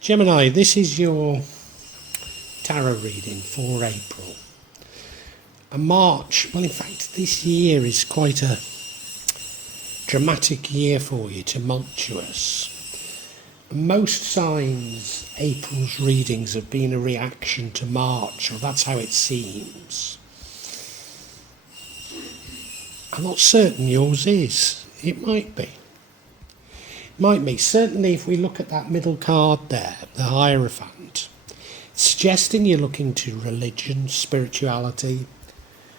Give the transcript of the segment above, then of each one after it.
Gemini, this is your tarot reading for April. And March, well in fact this year is quite a dramatic year for you, tumultuous. Most signs April's readings have been a reaction to March, or that's how it seems. I'm not certain yours is. It might be. Might be. Certainly if we look at that middle card there, the Hierophant, suggesting you're looking to religion, spirituality,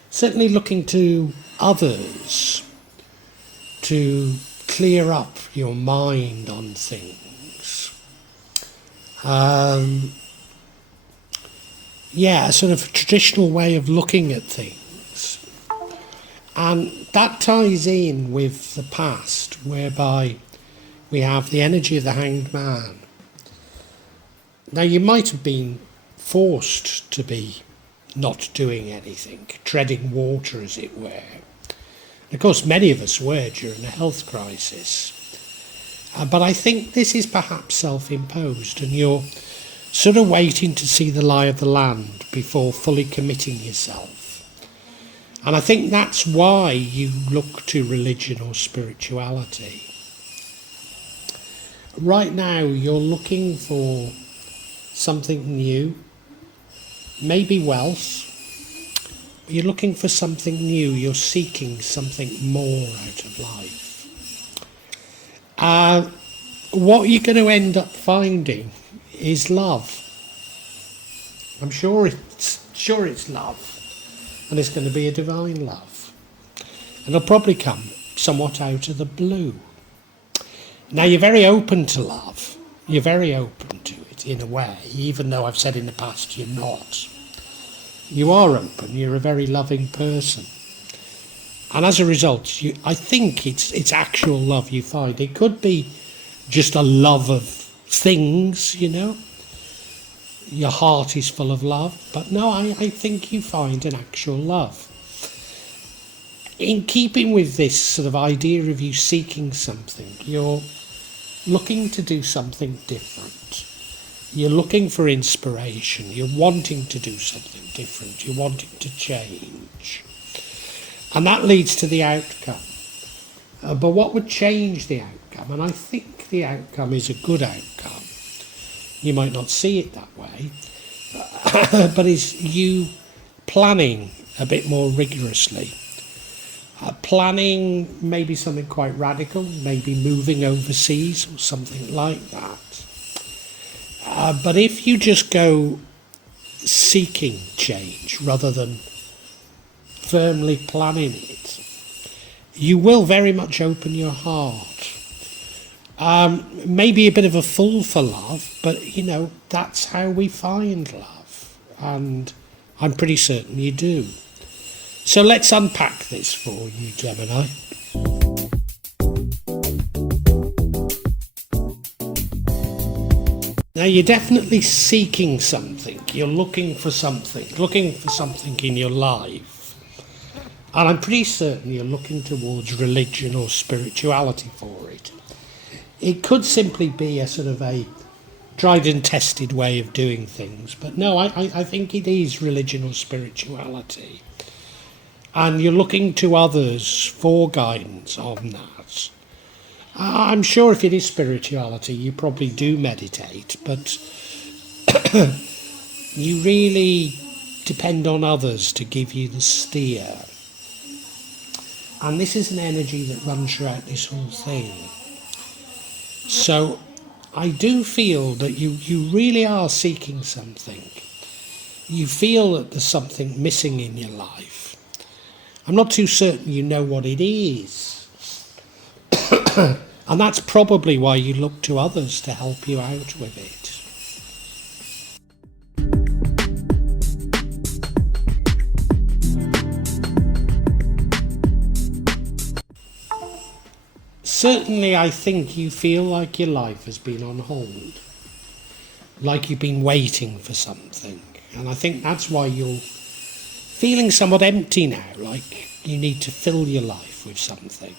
certainly looking to others to clear up your mind on things. A sort of traditional way of looking at things. And that ties in with the past, whereby we have the energy of the Hanged Man. Now you might have been forced to be not doing anything, treading water as it were. And of course many of us were during a health crisis. But I think this is perhaps self-imposed, and you're sort of waiting to see the lie of the land before fully committing yourself. And I think that's why you look to religion or spirituality. Right now you're looking for something new, maybe wealth. You're looking for something new, you're seeking something more out of life. What you're going to end up finding is love. I'm sure it's love, and it's going to be a divine love. And it'll probably come somewhat out of the blue. Now you're very open to love, you're very open to it in a way, even though I've said in the past you're not. You are open, you're a very loving person. And as a result, I think it's actual love you find. It could be just a love of things, you know. Your heart is full of love, but no, I think you find an actual love. In keeping with this sort of idea of you seeking something, you're looking to do something different. You're looking for inspiration. You're wanting to do something different. You're wanting to change. And that leads to the outcome. But what would change the outcome? And I think the outcome is a good outcome. You might not see it that way, but is you planning a bit more rigorously. Planning maybe something quite radical, maybe moving overseas or something like that. But if you just go seeking change rather than firmly planning it, you will very much open your heart. Maybe a bit of a fool for love, but you know, that's how we find love. And I'm pretty certain you do. So let's unpack this for you, Gemini. Now you're definitely seeking something. You're looking for something in your life. And I'm pretty certain you're looking towards religion or spirituality for it. It could simply be a sort of a tried and tested way of doing things. But no, I think it is religion or spirituality. And you're looking to others for guidance on that. I'm sure if it is spirituality, you probably do meditate, but you really depend on others to give you the steer. And this is an energy that runs throughout this whole thing. So I do feel that you really are seeking something. You feel that there's something missing in your life. I'm not too certain you know what it is. And that's probably why you look to others to help you out with it. Certainly I think you feel like your life has been on hold. Like you've been waiting for something. And I think that's why you're feeling somewhat empty now, like you need to fill your life with something.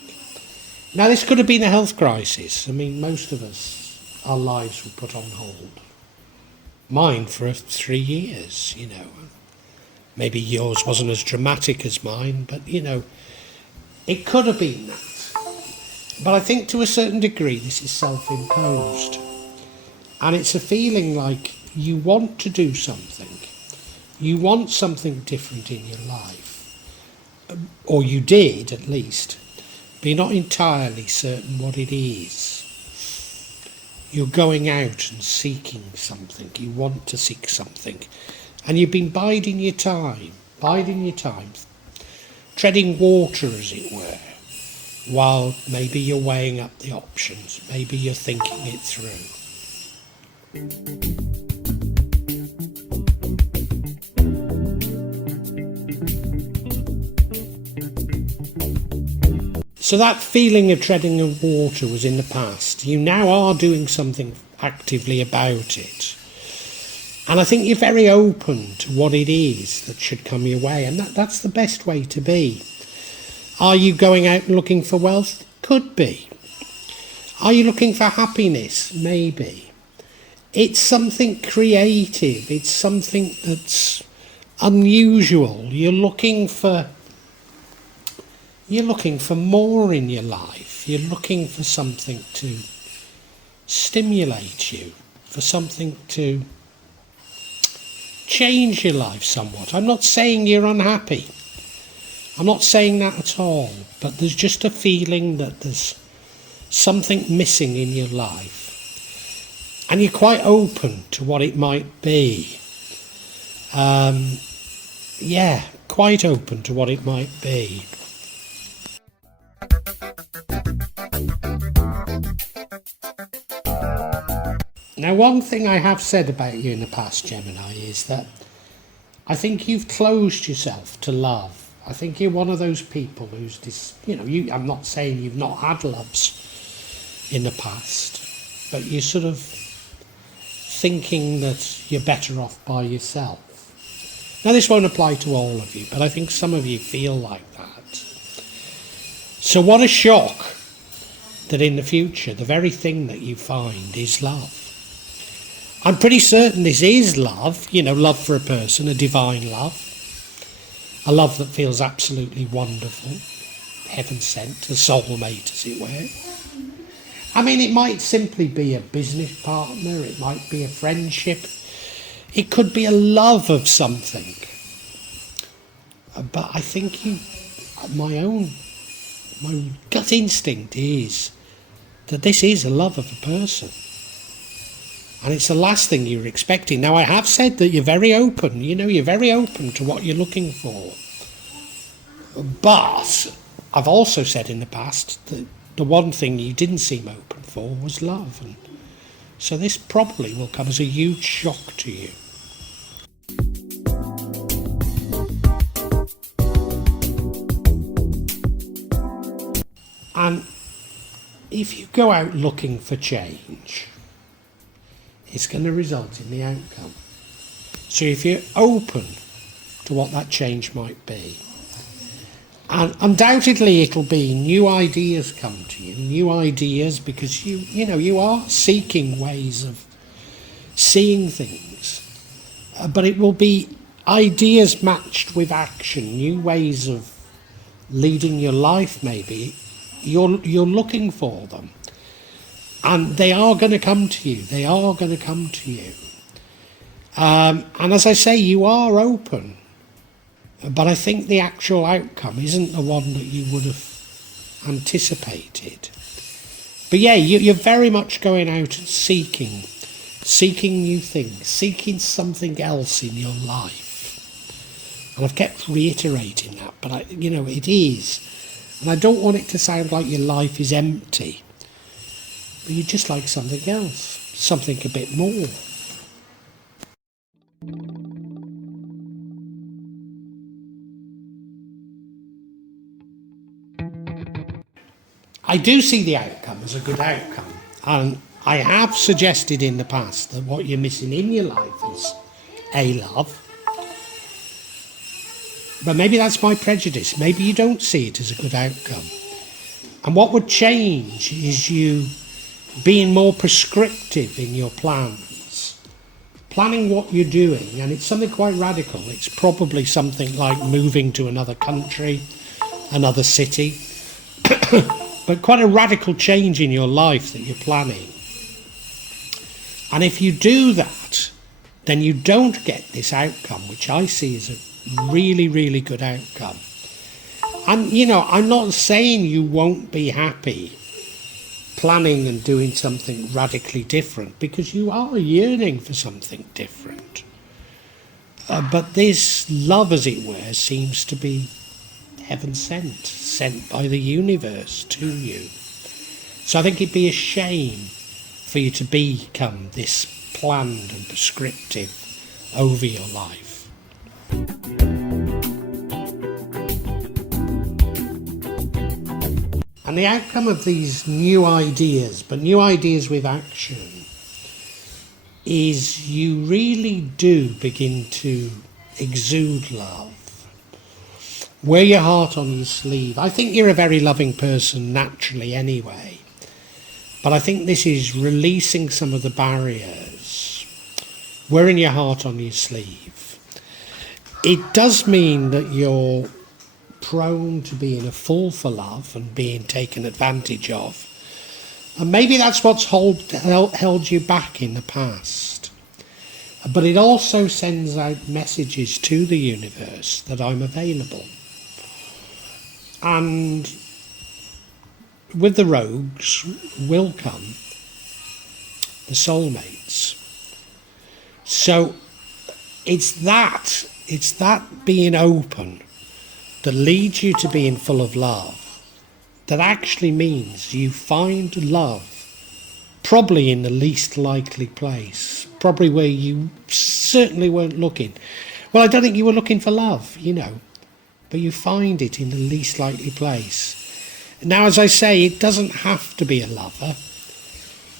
Now this could have been a health crisis. I mean, most of us, our lives were put on hold. Mine for 3 years, Maybe yours wasn't as dramatic as mine, but, it could have been that. But I think to a certain degree this is self-imposed. And it's a feeling like you want to do something. You want something different in your life. Or you did, at least. But you're not entirely certain what it is. You're going out and seeking something. You want to seek something. And you've been biding your time, treading water, as it were, while maybe you're weighing up the options, maybe you're thinking it through. So that feeling of treading the water was in the past. You now are doing something actively about it. And I think you're very open to what it is that should come your way. And that's the best way to be. Are you going out and looking for wealth? Could be. Are you looking for happiness? Maybe. It's something creative. It's something that's unusual. You're looking for more in your life. You're looking for something to stimulate you, for something to change your life somewhat. I'm not saying you're unhappy. I'm not saying that at all. But there's just a feeling that there's something missing in your life. And you're quite open to what it might be. Quite open to what it might be. Now, one thing I have said about you in the past, Gemini, is that I think you've closed yourself to love. I think you're one of those people who's I'm not saying you've not had loves in the past, but you're sort of thinking that you're better off by yourself. Now, this won't apply to all of you, but I think some of you feel like that. So what a shock that in the future, the very thing that you find is love. I'm pretty certain this is love, love for a person, a divine love. A love that feels absolutely wonderful, heaven sent, a soulmate, as it were. I mean, it might simply be a business partner, it might be a friendship, it could be a love of something. But I think my gut instinct is that this is a love of a person. And it's the last thing you're expecting. Now, I have said that you're very open, you're very open to what you're looking for. But I've also said in the past that the one thing you didn't seem open for was love. And so this probably will come as a huge shock to you. And if you go out looking for change, it's going to result in the outcome. So if you're open to what that change might be, and undoubtedly it'll be new ideas come to you, new ideas because you are seeking ways of seeing things, but it will be ideas matched with action, new ways of leading your life maybe. You're looking for them. And they are going to come to you. And as I say, you are open. But I think the actual outcome isn't the one that you would have anticipated. But yeah, you're very much going out and seeking new things, seeking something else in your life. And I've kept reiterating that, but it is. And I don't want it to sound like your life is empty. But you just like something else, something a bit more. I do see the outcome as a good outcome. And I have suggested in the past that what you're missing in your life is love. But maybe that's my prejudice. Maybe you don't see it as a good outcome. And what would change is you being more prescriptive in your plans, planning what you're doing, and it's something quite radical. It's probably something like moving to another country, another city, but quite a radical change in your life that you're planning. And if you do that, then you don't get this outcome, which I see as a really, really good outcome. And, you know, I'm not saying you won't be happy planning and doing something radically different, because you are yearning for something different. But this love, as it were, seems to be heaven sent by the universe to you. So I think it'd be a shame for you to become this planned and prescriptive over your life. And the outcome of these new ideas, but new ideas with action, is you really do begin to exude love. Wear your heart on your sleeve. I think you're a very loving person naturally anyway. But I think this is releasing some of the barriers, wearing your heart on your sleeve. It does mean that you're prone to being a fool for love and being taken advantage of. And maybe that's what's held you back in the past. But it also sends out messages to the universe that I'm available. And with the rogues will come the soulmates. So it's that being open that leads you to being full of love, that actually means you find love probably in the least likely place, probably where you certainly weren't looking. Well, I don't think you were looking for love, you know, but you find it in the least likely place. Now, as I say, it doesn't have to be a lover.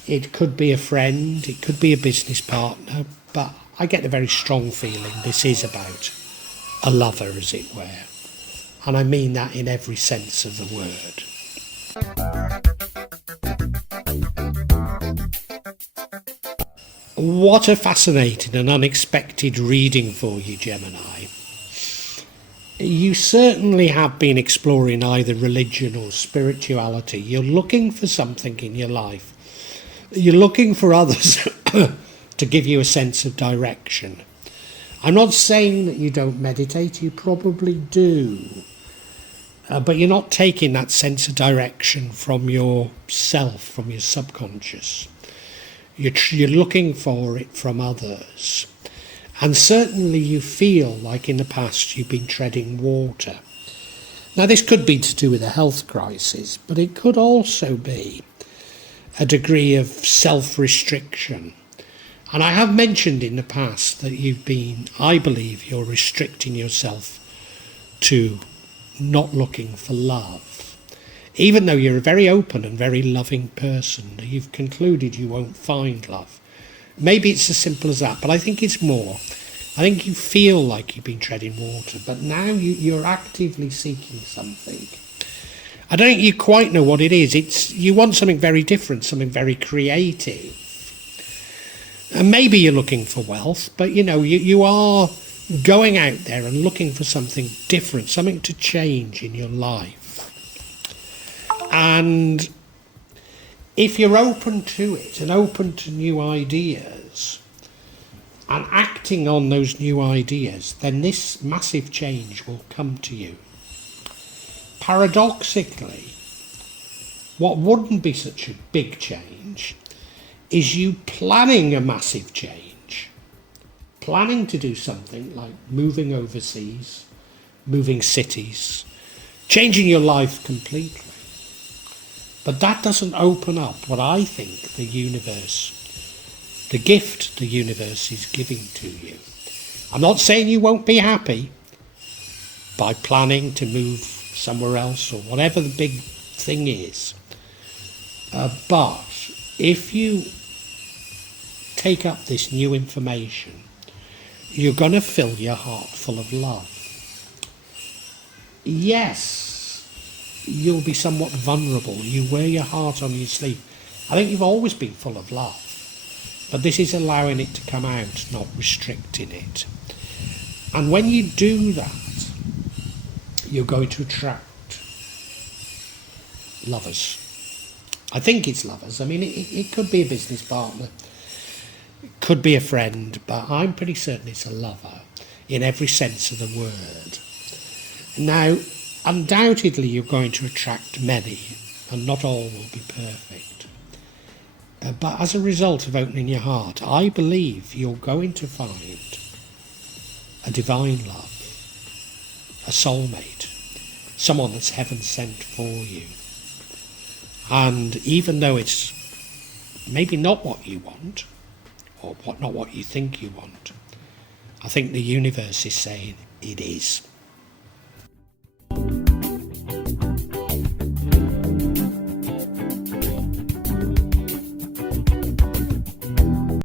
It could be a friend, it could be a business partner, but I get a very strong feeling this is about a lover, as it were. And I mean that in every sense of the word. What a fascinating and unexpected reading for you, Gemini. You certainly have been exploring either religion or spirituality. You're looking for something in your life. You're looking for others to give you a sense of direction. I'm not saying that you don't meditate, you probably do. But you're not taking that sense of direction from yourself, from your subconscious. You're looking for it from others. And certainly you feel like in the past you've been treading water. Now this could be to do with a health crisis, but it could also be a degree of self-restriction. And I have mentioned in the past that I believe you're restricting yourself to not looking for love. Even though you're a very open and very loving person, you've concluded you won't find love. Maybe it's as simple as that, but I think it's more. I think you feel like you've been treading water, but now you're actively seeking something. I don't think you quite know what it is. You want something very different, something very creative. And maybe you're looking for wealth, but you are going out there and looking for something different, something to change in your life. And if you're open to it and open to new ideas and acting on those new ideas, then this massive change will come to you. Paradoxically, what wouldn't be such a big change is you planning a massive change, planning to do something like moving overseas, moving cities, changing your life completely. But that doesn't open up what I think the gift the universe is giving to you. I'm not saying you won't be happy by planning to move somewhere else or whatever the big thing is. But if you take up this new information, you're going to fill your heart full of love. Yes, you'll be somewhat vulnerable. You wear your heart on your sleeve. I think you've always been full of love. But this is allowing it to come out, not restricting it. And when you do that, you're going to attract lovers. I think it's lovers. I mean, it could be a business partner, it could be a friend, but I'm pretty certain it's a lover in every sense of the word. Now, undoubtedly you're going to attract many, and not all will be perfect. But as a result of opening your heart, I believe you're going to find a divine love, a soulmate, someone that's heaven sent for you. And even though it's maybe not what you want, or not what you think you want, I think the universe is saying it is.